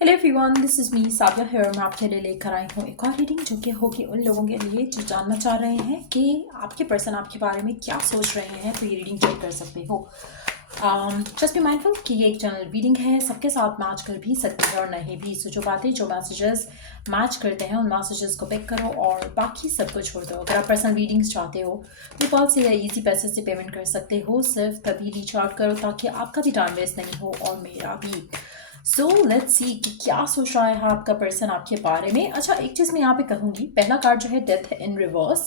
Hello everyone, this is me Sabia here. मैं आपके लिए लेकर आई हूँ एक और रीडिंग जो कि होगी उन लोगों के लिए जो जानना चाह रहे हैं कि आपके पर्सन आपके बारे में क्या सोच रहे हैं। तो ये रीडिंग चेक कर सकते हो। जस्ट बी माइंडफुल कि ये एक जनरल रीडिंग है, सबके साथ मैच कर भी सकती है और नहीं भी। सो जो बातें जो मैसेजेस मैच करते हैं उन मैसेजेस को पिक करो और बाकी सब को छोड़ दो। अगर आप पर्सनल रीडिंग्स चाहते हो तो कॉल से या ईजी पैसे से पेमेंट कर सकते हो। सिर्फ तभी रीच आउट करो ताकि आपका भी टाइम वेस्ट नहीं हो और मेरा भी। सो लेट्स सी कि क्या सोच रहा है आपका पर्सन आपके बारे में। अच्छा, एक चीज़ मैं यहाँ पे कहूँगी, पहला कार्ड जो है डेथ इन रिवर्स।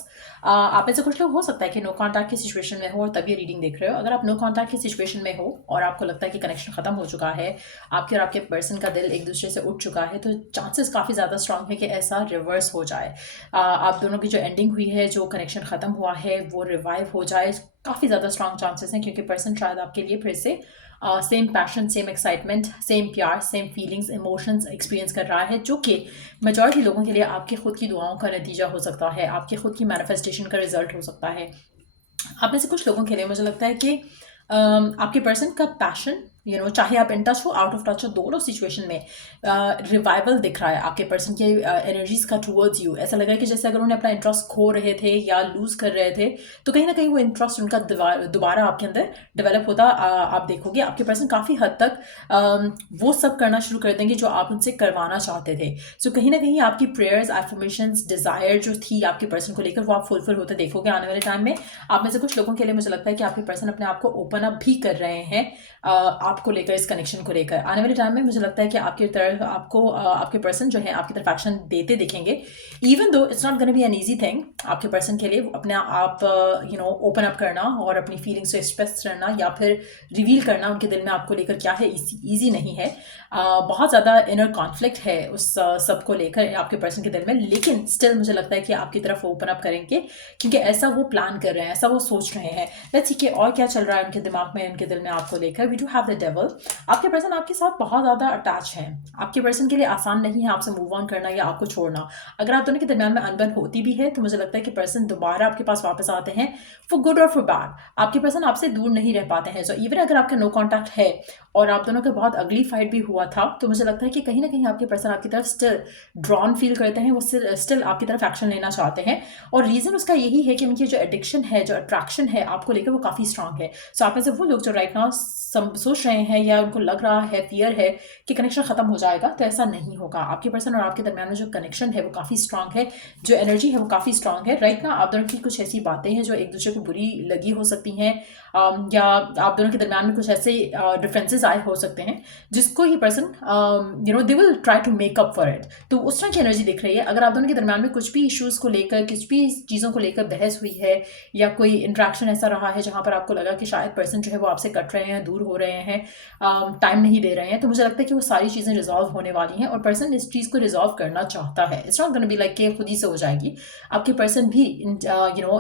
आप में से कुछ लोग हो सकता है कि नो कांटेक्ट की सिचुएशन में हो और तब ये रीडिंग देख रहे हो। अगर आप नो कांटेक्ट की सिचुएशन में हो और आपको लगता है कि कनेक्शन खत्म हो चुका है, आपके और आपके पर्सन का दिल एक दूसरे से उठ चुका है, तो चांसेस काफ़ी ज़्यादा स्ट्रांग है कि ऐसा रिवर्स हो जाए। आप दोनों की जो एंडिंग हुई है, जो कनेक्शन खत्म हुआ है, वो रिवाइव हो जाए। काफ़ी ज़्यादा स्ट्रांग चांसेस हैं क्योंकि पर्सन शायद आपके लिए फिर से same passion, same excitement, same प्यार, सेम फीलिंग्स, इमोशंस एक्सपीरियंस कर रहा है, जो कि मेजॉरिटी लोगों के लिए आपकी खुद की दुआओं का नतीजा हो सकता है, आपके खुद की मैनिफेस्टेशन का रिजल्ट हो सकता है। आप में से कुछ लोगों के लिए मुझे लगता है कि आपके पर्सन का पैशन, चाहे आप इन टच हो, आउट ऑफ टच हो, दोनों सिचुएशन में रिवाइवल दिख रहा है आपके पर्सन के एनर्जीज का टूवर्ड्स यू। ऐसा लग रहा है कि जैसे अगर उन्हें अपना इंटरेस्ट खो रहे थे या लूज कर रहे थे, तो कहीं ना कहीं वो इंटरेस्ट उनका दोबारा आपके अंदर डेवलप होता आप देखोगे। आपके पर्सन काफ़ी हद तक वो सब करना शुरू कर देंगे जो आप उनसे करवाना चाहते थे। सो कहीं ना कहीं आपकी प्रेयर्स, एफर्मेशंस, डिजायर जो थी आपके पर्सन को लेकर, वो आप फुलफिल होते देखोगे आने वाले टाइम में। आप में से कुछ लोगों के लिए मुझे लगता है कि आपके पर्सन अपने आप को ओपन अप भी कर रहे हैं आपको लेकर, इस कनेक्शन को लेकर। आने वाले टाइम में मुझे लगता है कि आपकी तरफ आपको आपके पर्सन जो है आपकी तरफ एक्शन देते दिखेंगे। Even though it's not gonna be an easy thing आपके पर्सन के लिए अपने आप ओपन अप करना और अपनी फीलिंग्स को एक्सप्रेस करना या फिर रिवील करना उनके दिल में आपको लेकर क्या है, ईजी नहीं है। बहुत ज़्यादा इनर कॉन्फ्लिक्ट है उस सब को लेकर आपके पर्सन के दिल में, लेकिन स्टिल मुझे लगता है कि आपकी तरफ ओपन अप करेंगे क्योंकि ऐसा वो प्लान कर रहे हैं, ऐसा वो सोच रहे हैं। लेट्स सी कि और क्या चल रहा है उनके दिमाग में, उनके दिल में आपको लेकर। We do have the devil. आपके पर्सन आपके साथ बहुत ज़्यादा अटैच है। आपके पर्सन के लिए आसान नहीं है आपसे मूव ऑन करना या आपको छोड़ना। अगर आप दोनों के दरमियान में अनबन होती भी है तो मुझे लगता है कि पर्सन दोबारा आपके पास वापस आते हैं, फॉर गुड और फॉर बैड। आपके पर्सन आपसे दूर नहीं रह पाते हैं। सो इवन अगर आपका नो कॉन्टैक्ट है और आप दोनों का बहुत अगली फाइट भी हुआ था, तो मुझे लगता है कि कहीं ना कहीं आपके पर्सन आपकी तरफ स्टिल ड्रॉन फील करते हैं, वो स्टिल आपकी तरफ एक्शन लेना चाहते हैं। और रीज़न उसका यही है कि उनकी जो एडिक्शन है, जो अट्रैक्शन है आपको लेकर, वो काफ़ी स्ट्रांग है। सो आप में से वो लोग जो राइट नाउ सोच रहे हैं या उनको लग रहा है, फियर है कि कनेक्शन खत्म हो जाएगा, तो ऐसा नहीं होगा। आपके पर्सन और आपके दरमियान में जो कनेक्शन है वो काफ़ी स्ट्रांग है, जो एनर्जी है वो काफ़ी स्ट्रांग है। राइट ना आप दोनों की कुछ ऐसी बातें हैं जो एक दूसरे को बुरी लगी हो सकती हैं, या आप दोनों के दरमियान में कुछ ऐसे डिफरेंसेस आए हो सकते हैं जिसको ही person they will try to make up for it. तो उस तरह की एनर्जी दिख रही है। अगर आप दोनों के दरमियान में कुछ भी इश्यूज़ को लेकर, कुछ भी चीज़ों को लेकर बहस हुई है या कोई इंट्रैक्शन ऐसा रहा है जहाँ पर आपको लगा कि शायद पर्सन जो है वो आपसे कट रहे हैं, दूर हो रहे हैं, टाइम नहीं दे रहे हैं, तो मुझे लगता है कि वो सारी चीज़ें रिजॉल्व होने वाली हैं और पर्सन इस चीज़ को रिजॉल्व करना चाहता है। It's not gonna be like कि खुद ही से हो जाएगी। आपके पर्सन भी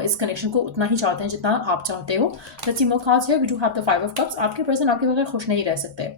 इस कनेक्शन को उतना ही चाहते हैं जितना आप चाहते हो। Let's see more cards here. We do have the 5 of cups. आपके पर्सन आपके बगैर खुश नहीं रह सकते।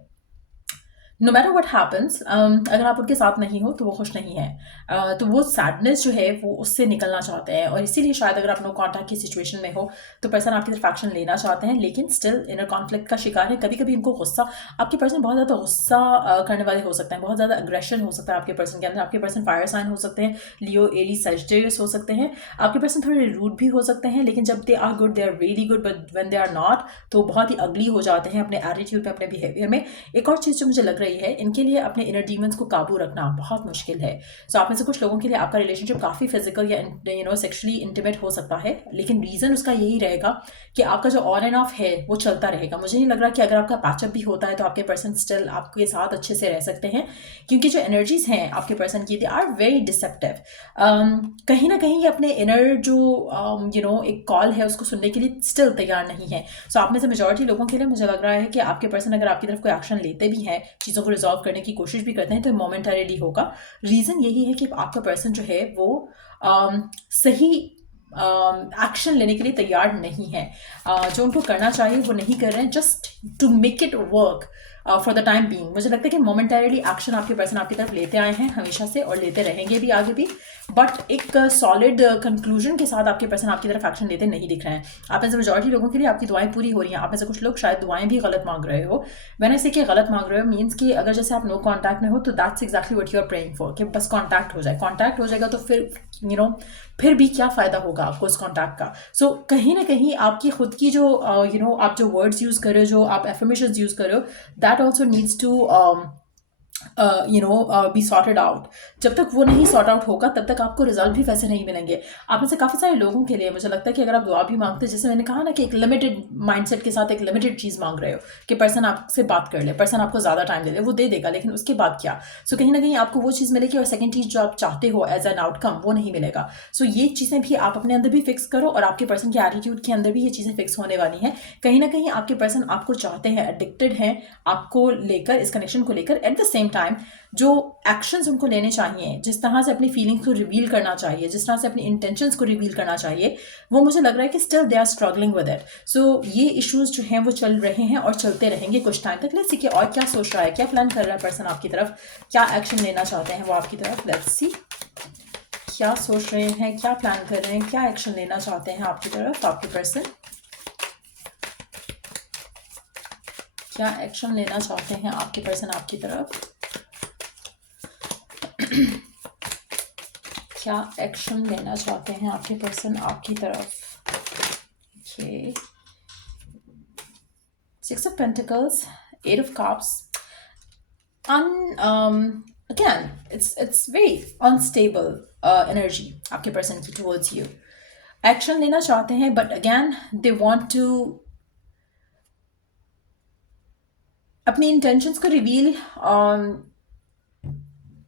नो मैटर वट हैपन्स, अगर आप उनके साथ नहीं हो तो वो खुश नहीं है। तो वो सैडनेस जो है वो उससे निकलना चाहते हैं और इसीलिए शायद अगर आप नो कॉन्टैक्ट की सिचुएशन में हो तो पर्सन आपकी तरफ एक्शन लेना चाहते हैं, लेकिन स्टिल इनर कॉन्फ्लिक्ट का शिकार है। कभी कभी इनको गुस्सा, आपके पर्सन बहुत ज़्यादा गुस्सा करने वाले हो सकते हैं, बहुत ज़्यादा अग्रेशन हो सकता है आपके पर्सन के अंदर। आपके पर्सन फायर साइन हो सकते हैं, लियो, एरी, सजिटेरियस हो सकते हैं। आपके पर्सन थोड़े रूड भी हो सकते हैं, लेकिन जब they are good they are really good, but when they are not तो बहुत ही अगली हो जाते हैं अपने एटीट्यूड में, अपने बिहेवियर में। एक और चीज़ जो मुझे लग रही है, इनके लिए अपने इनर डीमंस को काबू रखना बहुत मुश्किल है। सो आप में से कुछ लोगों के लिए आपका रिलेशनशिप काफ़ी फिजिकल या सेक्सुअली इंटीमेट हो सकता है, लेकिन रीज़न उसका यही रहेगा कि आपका जो ऑन एंड ऑफ है वो चलता रहेगा। मुझे नहीं लग रहा कि अगर आपका पैचअप भी होता है तो आपके पर्सन स्टिल आपके साथ अच्छे से रह सकते हैं, क्योंकि जो एनर्जीज हैं आपके पर्सन की, दे आर वेरी डिसेप्टिव। कहीं ना कहीं ये अपने इनर जो एक कॉल है उसको सुनने के लिए स्टिल तैयार नहीं है। सो आप में से मेजॉरिटी लोगों के लिए मुझे लग रहा है कि आपके पर्सन अगर आपकी तरफ कोई एक्शन लेते भी हैं, चीज़ों को रिजॉल्व करने की कोशिश भी करते हैं, तो मोमेंटरीली होगा। रीज़न यही है कि आपका पर्सन जो है वो सही एक्शन लेने के लिए तैयार नहीं है। जो उनको करना चाहिए वो नहीं कर रहे हैं, just to make it work. For the time being. मुझे लगता है कि मोमेंटरीली एक्शन आपके पर्सन आपकी तरफ लेते आए हैं हमेशा से और लेते रहेंगे भी आगे भी, बट एक सॉलिड कंक्लूजन के साथ आपके पर्सन आपकी तरफ एक्शन लेते नहीं दिख रहे हैं। आप में से मेजॉरिटी लोगों के लिए आपकी दुआएं पूरी हो रही हैं। आप में से कुछ लोग शायद दुआएं भी गलत मांग रहे हो। मैंने इसे कि गलत मांग रहे हो मीन्स कि अगर जैसे आप नो कॉन्टैक्ट में हो तो that's exactly what you are praying for, कि बस कॉन्टैक्ट हो जाए। कॉन्टैक्ट हो जाएगा तो फिर फिर भी क्या फ़ायदा होगा आपको उस कॉन्टैक्ट का। सो कहीं ना कहीं आपकी खुद की जो आप जो वर्ड्स यूज़ कर रहे हो, जो आप एफर्मेशंस यूज़ कर रहे हो, that also needs to be sorted out. जब तक वो नहीं सॉर्ट आउट होगा तब तक आपको रिजल्ट भी वैसे नहीं मिलेंगे। आप में से काफ़ी सारे लोगों के लिए मुझे लगता है कि अगर आप दुआ भी मांगते हैं, जैसे मैंने कहा ना कि एक लिमिटेड माइंडसेट के साथ एक लिमिटेड चीज़ मांग रहे हो कि पर्सन आपसे बात कर ले, पर्सन आपको ज़्यादा टाइम दे दे, वो दे देगा, लेकिन उसके बाद क्या। सो कहीं ना कहीं आपको वो चीज़ मिलेगी और सेकंड चीज़ जो आप चाहते हो एज एन आउटकम वो नहीं मिलेगा। सो ये चीज़ें भी आप अपने अंदर भी फिक्स करो और आपके पर्सन के एटीट्यूड के अंदर भी ये चीज़ें फिक्स होने वाली हैं। कहीं ना कहीं आपके पर्सन आपको चाहते हैं, एडिक्टेड हैं आपको लेकर, इस कनेक्शन को लेकर। एट द सेम टाइम जो एक्शंस उनको लेने चाहिए, जिस तरह से अपनी फीलिंग्स को रिवील करना चाहिए, जिस तरह से अपनी इंटेंशंस को रिवील करना चाहिए, वो मुझे लग रहा है कि still they are struggling with it. So ये इश्यूज जो हैं वो चल रहे हैं और चलते रहेंगे कुछ टाइम तक। लेट्स सी कि और क्या सोच रहा है, क्या प्लान कर रहा है पर्सन आपकी तरफ, क्या एक्शन लेना चाहते हैं वो आपकी तरफ। लेट्स सी क्या सोच रहे हैं, क्या प्लान कर रहे हैं, क्या एक्शन लेना चाहते हैं आपकी तरफ आपके पर्सन, क्या एक्शन लेना चाहते हैं आपके पर्सन आपकी तरफ, क्या एक्शन लेना चाहते हैं आपके पर्सन आपकी तरफ। Okay, six of pentacles, eight of cups, again it's very unstable energy आपके पर्सन की towards you। एक्शन लेना चाहते हैं but again they want to अपनी इंटेंशंस को रिवील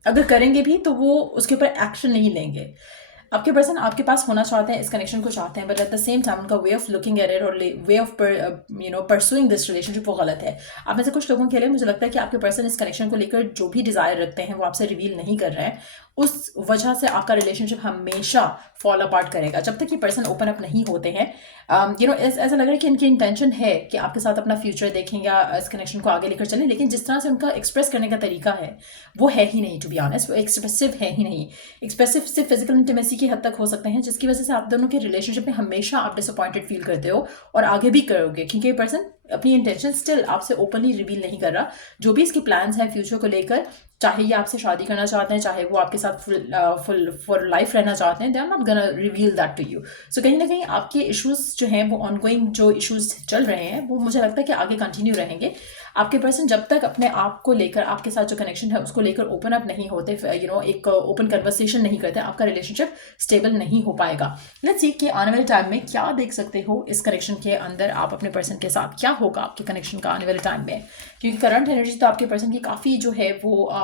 अगर करेंगे भी तो वो उसके ऊपर एक्शन नहीं लेंगे। आपके पर्सन आपके पास होना चाहते हैं, इस कनेक्शन को चाहते हैं, but at the same time उनका way of looking at it और way of pursuing this relationship वो गलत है। आप में से कुछ लोगों के लिए मुझे लगता है कि आपके पर्सन इस कनेक्शन को लेकर जो भी डिज़ायर रखते हैं वो आपसे रिवील नहीं कर रहे हैं। उस वजह से आपका रिलेशनशिप हमेशा फॉल अपार्ट करेगा जब तक ये पर्सन ओपन अप नहीं होते हैं। ऐसा लग रहा है कि इनकी इंटेंशन है कि आपके साथ अपना फ्यूचर देखें या इस कनेक्शन को आगे लेकर चलें, लेकिन जिस तरह से उनका एक्सप्रेस करने का तरीका है वो है ही नहीं, टू बी ऑनेस्ट। वो एक्सप्रेसिव है ही नहीं। एक्सप्रेसिव सिर्फ फिजिकल इंटीमेसी की हद तक हो सकते हैं, जिसकी वजह से आप दोनों के रिलेशनशिप में हमेशा आप डिसअपॉइंटेड फील करते हो और आगे भी करोगे, क्योंकि ये पर्सन अपनी इंटेंशन स्टिल आपसे ओपनली रिवील नहीं कर रहा। जो भी इसके प्लान्स हैं फ्यूचर को लेकर, चाहे ये आपसे शादी करना चाहते हैं, चाहे वो आपके साथ फुल फॉर लाइफ रहना चाहते हैं, they are not gonna reveal that to you. So कहीं ना कहीं आपके इश्यूज जो हैं वो ऑनगोइंग जो इश्यूज चल रहे हैं वो मुझे लगता है कि आगे कंटिन्यू रहेंगे। आपके पर्सन जब तक अपने आप को लेकर, आपके साथ जो कनेक्शन है उसको लेकर ओपन अप नहीं होते, एक ओपन कन्वर्सेशन नहीं करते, आपका रिलेशनशिप स्टेबल नहीं हो पाएगा। लेट्स सी कि आने वाले टाइम में क्या देख सकते हो इस कनेक्शन के अंदर आप अपने पर्सन के साथ, क्या होगा आपके कनेक्शन का आने वाले टाइम में। क्योंकि करंट एनर्जी तो आपके पर्सन की काफ़ी जो है वो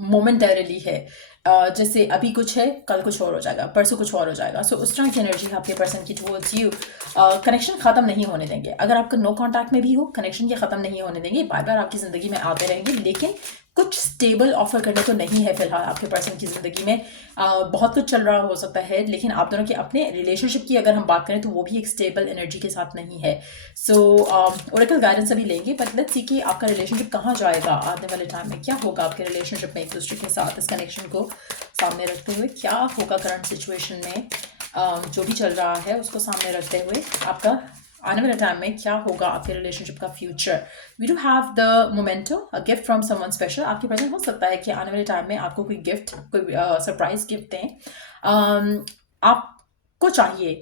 मोमेंटरली है। जैसे अभी कुछ है, कल कुछ और हो जाएगा, परसों कुछ और हो जाएगा। सो उस तरह की एनर्जी आपके पर्सन की टुवर्ड्स यू। कनेक्शन ख़त्म नहीं होने देंगे। अगर आपका नो कॉन्टैक्ट में भी हो, कनेक्शन के ख़त्म नहीं होने देंगे। बार बार आपकी ज़िंदगी में आते रहेंगे, लेकिन कुछ स्टेबल ऑफर करने को नहीं है फिलहाल आपके पर्सन की ज़िंदगी में। बहुत कुछ चल रहा हो सकता है, लेकिन आप दोनों के अपने रिलेशनशिप की अगर हम बात करें तो वो भी एक स्टेबल एनर्जी के साथ नहीं है। सो ओरेकल गाइडेंस अभी लेंगे, बट लेट्स सी कि आपका रिलेशनशिप कहाँ जाएगा आने वाले टाइम में, क्या होगा आपके रिलेशनशिप में एक दूसरे के साथ। इस कनेक्शन को सामने रखते हुए क्या होगा करंट सिचुएशन में, जो भी चल रहा है उसको सामने रखते हुए आपका आने वाले टाइम में क्या होगा आपके रिलेशनशिप का future. We do have the memento, a gift from someone special. आपके पर्सन हो सकता है कि आने वाले टाइम में आपको कोई गिफ्ट, कोई सरप्राइज गिफ्ट दें। आपको चाहिए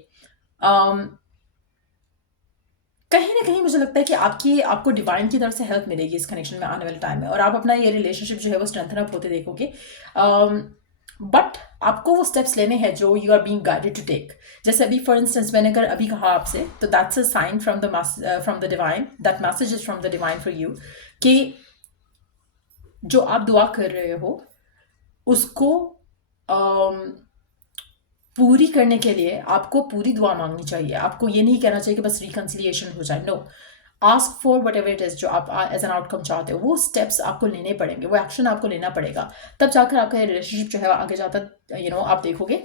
कहीं ना कहीं मुझे लगता है कि आपको डिवाइन की तरफ से हेल्प मिलेगी इस कनेक्शन में आने वाले टाइम में, और आप अपना ये रिलेशनशिप जो है वो स्ट्रेंथन अप होते देखोगे। बट आपको वो स्टेप्स लेने हैं जो you are being guided to take. जैसे अभी फॉर इंस्टेंस मैंने अगर अभी कहा आपसे, तो that's a sign from the divine, that message is from the divine for you, कि जो आप दुआ कर रहे हो उसको पूरी करने के लिए आपको पूरी दुआ मांगनी चाहिए। आपको ये नहीं कहना चाहिए कि बस रिकन्सिलिएशन हो जाए। No, ask for whatever it is जो आप एज एन आउटकम चाहते हो। वो स्टेप्स आपको लेने पड़ेंगे, वो एक्शन आपको लेना पड़ेगा, तब जाकर आपका रिलेशनशिप जो है आगे जाता आप देखोगे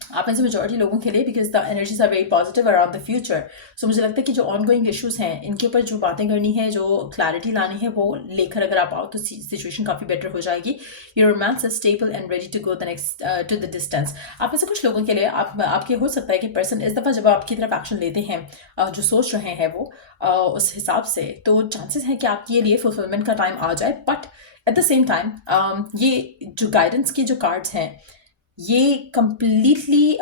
आप में से मेजॉरिटी लोगों के लिए, because the energies are very positive around the future. So मुझे लगता है कि जो ऑनगोइंग इश्यूज हैं इनके ऊपर जो बातें करनी है, जो क्लैरिटी लानी है, वो लेकर अगर आप आओ तो सिचुएशन काफ़ी बेटर हो जाएगी। Your romance is stable and ready to go the next to the distance. आप में से कुछ लोगों के लिए आपके हो सकता है कि पर्सन इस दफ़ा जब आपकी तरफ एक्शन लेते हैं, जो सोच रहे हैं वो उस हिसाब से, तो चांसेस हैं कि आपके लिए फुलफिलमेंट का टाइम आ जाए। But at the same time ये जो गाइडेंस के जो कार्ड्स हैं ये कंप्लीटली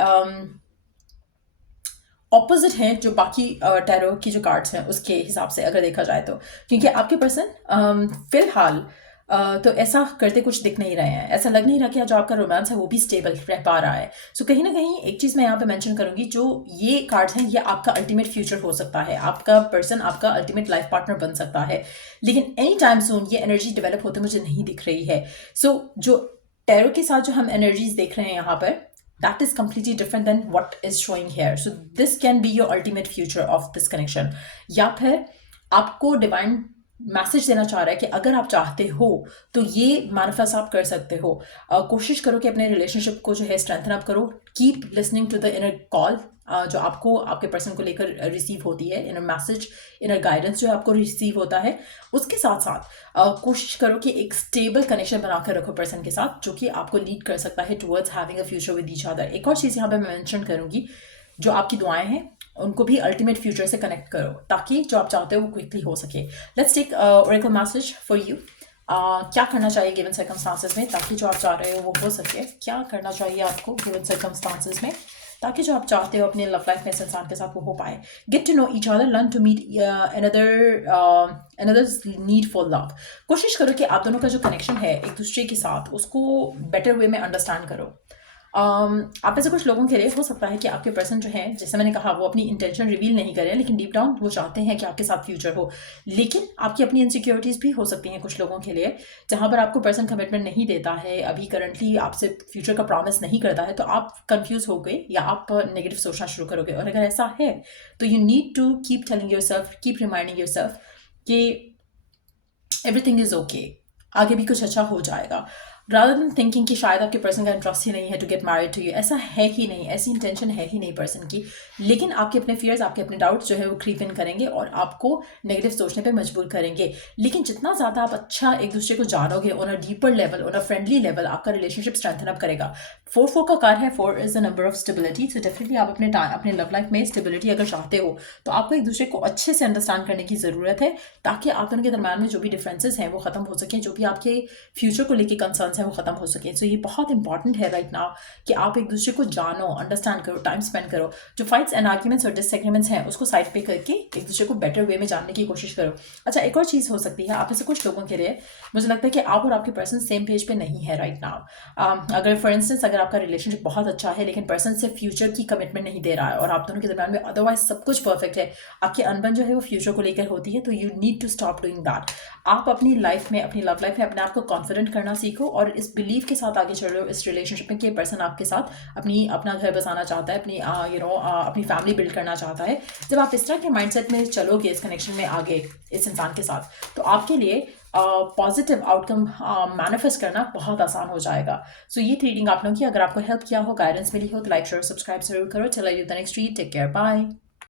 ऑपोजिट हैं जो बाकी टैरो की जो कार्ड्स हैं उसके हिसाब से अगर देखा जाए तो। क्योंकि आपके पर्सन फिलहाल तो ऐसा करते कुछ दिख नहीं रहे हैं, ऐसा लग नहीं रहा कि जो आपका रोमांस है वो भी स्टेबल रह पा रहा है। सो कहीं ना कहीं एक चीज़ मैं यहाँ पे मेंशन करूँगी, जो ये कार्ड्स हैं ये आपका अल्टीमेट फ्यूचर हो सकता है, आपका पर्सन आपका अल्टीमेट लाइफ पार्टनर बन सकता है। लेकिन एनी टाइम सून ये एनर्जी डेवलप होते मुझे नहीं दिख रही है। सो जो टैरो के साथ जो हम एनर्जीज देख रहे हैं यहाँ पर, that is completely different than what is showing here. So this can be your ultimate future of this connection. या फिर आपको डिवाइन मैसेज देना चाह रहा है कि अगर आप चाहते हो तो ये मैनिफेस्ट आप कर सकते हो। कोशिश करो कि अपने रिलेशनशिप को जो है स्ट्रेंथन अप करो। Keep listening to the inner call जो आपको आपके पर्सन को लेकर रिसीव होती है, इनर मैसेज, इनर गाइडेंस जो आपको रिसीव होता है। उसके साथ साथ कोशिश करो कि एक स्टेबल कनेक्शन बनाकर रखो पर्सन के साथ, जो कि आपको लीड कर सकता है towards having a future with each other. एक और चीज़ यहाँ पे मैं मेंशन करूँगी, जो आपकी दुआएं हैं उनको भी अल्टीमेट फ्यूचर से कनेक्ट करो ताकि जो आप चाहते हो वो क्विकली हो सके। Let's take oracle message for you. क्या करना चाहिए गिवन सर्कमस्टांसेस में ताकि जो आप चाह रहे हो वो हो सके? क्या करना चाहिए आपको गिवन सर्कमस्टांसेस में ताकि जो आप चाहते हो अपने लव लाइफ में इस इंसान के साथ वो हो पाए? Get to know each other, learn to meet another's need for love. कोशिश करो कि आप दोनों का जो कनेक्शन है एक दूसरे के साथ उसको बेटर वे में अंडरस्टैंड करो। आप में से कुछ लोगों के लिए हो सकता है कि आपके पर्सन जो है, जैसे मैंने कहा, वो अपनी इंटेंशन रिवील नहीं करें, लेकिन डीप डाउन वो चाहते हैं कि आपके साथ फ्यूचर हो। लेकिन आपकी अपनी इनसिक्योरिटीज़ भी हो सकती हैं कुछ लोगों के लिए, जहाँ पर आपको पर्सन कमिटमेंट नहीं देता है, अभी करंटली आपसे फ्यूचर का प्रॉमिस नहीं करता है, तो आप कंफ्यूज हो गए या आप नेगेटिव सोचना शुरू करोगे। और अगर ऐसा है तो you need to keep telling yourself, keep reminding yourself कि एवरीथिंग इज़ ओके, आगे भी कुछ अच्छा हो जाएगा। रादर देन थिंकिंग कि शायद आपके पर्सन का इंटरेस्ट ही नहीं है to get married to you, ऐसा है ही नहीं, ऐसी इंटेंशन है ही नहीं पर्सन की। लेकिन आपके अपने फियर्स, आपके अपने डाउट्स जो है वो क्रीप इन करेंगे और आपको नेगेटिव सोचने पे मजबूर करेंगे। लेकिन जितना ज़्यादा आप अच्छा एक दूसरे को जानोगे on a deeper level, on a friendly level, आपका रिलेशनशिप स्ट्रेंथन अप करेगा। 4 का कार्ड है, 4 is the number of stability. So definitely आप अपने लव लाइफ में स्टेबिलिटी अगर चाहते हो तो आपको एक दूसरे को अच्छे से अंडरस्टैंड करने की ज़रूरत है, ताकि आप दोनों के दरम्यान में जो भी डिफरेंसेस हैं वो ख़त्म हो सकें, जो भी आपके फ्यूचर को लेकर कंसर्न्स हैं वो ख़त्म हो सकें। सो ये बहुत इंपॉर्टेंट है राइट नाउ कि आप एक दूसरे को जानो, अंडरस्टैंड करो, टाइम स्पेंड करो। जो फाइट्स एंड आर्ग्यूमेंट्स और डिसएग्रीमेंट्स हैं उसको साइड पे करके एक दूसरे को बेटर वे में जानने की कोशिश करो। अच्छा, एक और चीज़ हो सकती है आप में से कुछ लोगों के लिए, मुझे लगता है कि आप और आपके पर्सन सेम पेज पे नहीं है राइट नाउ। अगर फॉर इंस्टेंस अगर आपका रिलेशनशिप बहुत अच्छा है लेकिन पर्सन से फ्यूचर की कमिटमेंट नहीं दे रहा है और आप दोनों के दरम्यान में अदरवाइज सब कुछ परफेक्ट है, आपकी अनबन जो है वो फ्यूचर को लेकर होती है, तो you need to stop doing that. आप अपनी लाइफ में, अपनी लव लाइफ में अपने आप को कॉन्फिडेंट करना सीखो और इस बिलीव के साथ आगे चलो इस रिलेशनशिप में कि पर्सन आपके साथ अपना घर बसाना चाहता है, अपनी फैमिली बिल्ड करना चाहता है। जब आप इस तरह के माइंडसेट में चलोगे इस कनेक्शन में आगे इस इंसान के साथ, तो आपके लिए पॉजिटिव आउटकम मैनिफेस्ट करना बहुत आसान हो जाएगा। सो ये रीडिंग आप लोगों की अगर आपको हेल्प किया हो, गाइडेंस मिली हो, तो लाइक शेयर सब्सक्राइब जरूर करो। चलो you the next read, take care, bye.